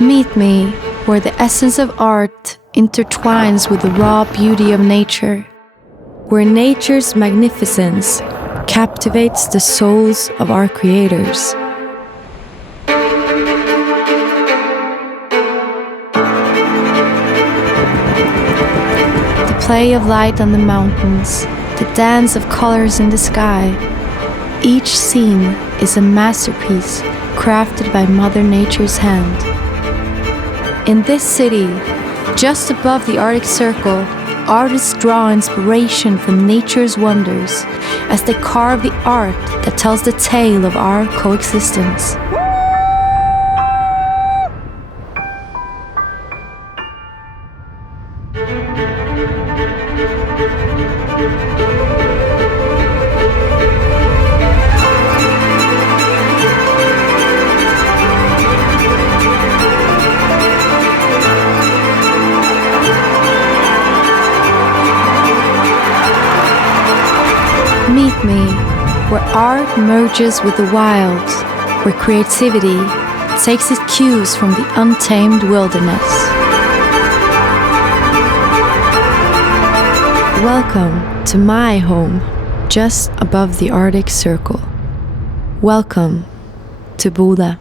Meet me where the essence of art intertwines with the raw beauty of nature, where nature's magnificence captivates the souls of our creators. The play of light on the mountains, the dance of colors in the sky, each scene is a masterpiece crafted by Mother Nature's hand. In this city, just above the Arctic Circle, artists draw inspiration from nature's wonders as they carve the art that tells the tale of our coexistence. Meet me where art merges with the wild, where creativity takes its cues from the untamed wilderness. Welcome to my home, just above the Arctic Circle. Welcome to Bodø.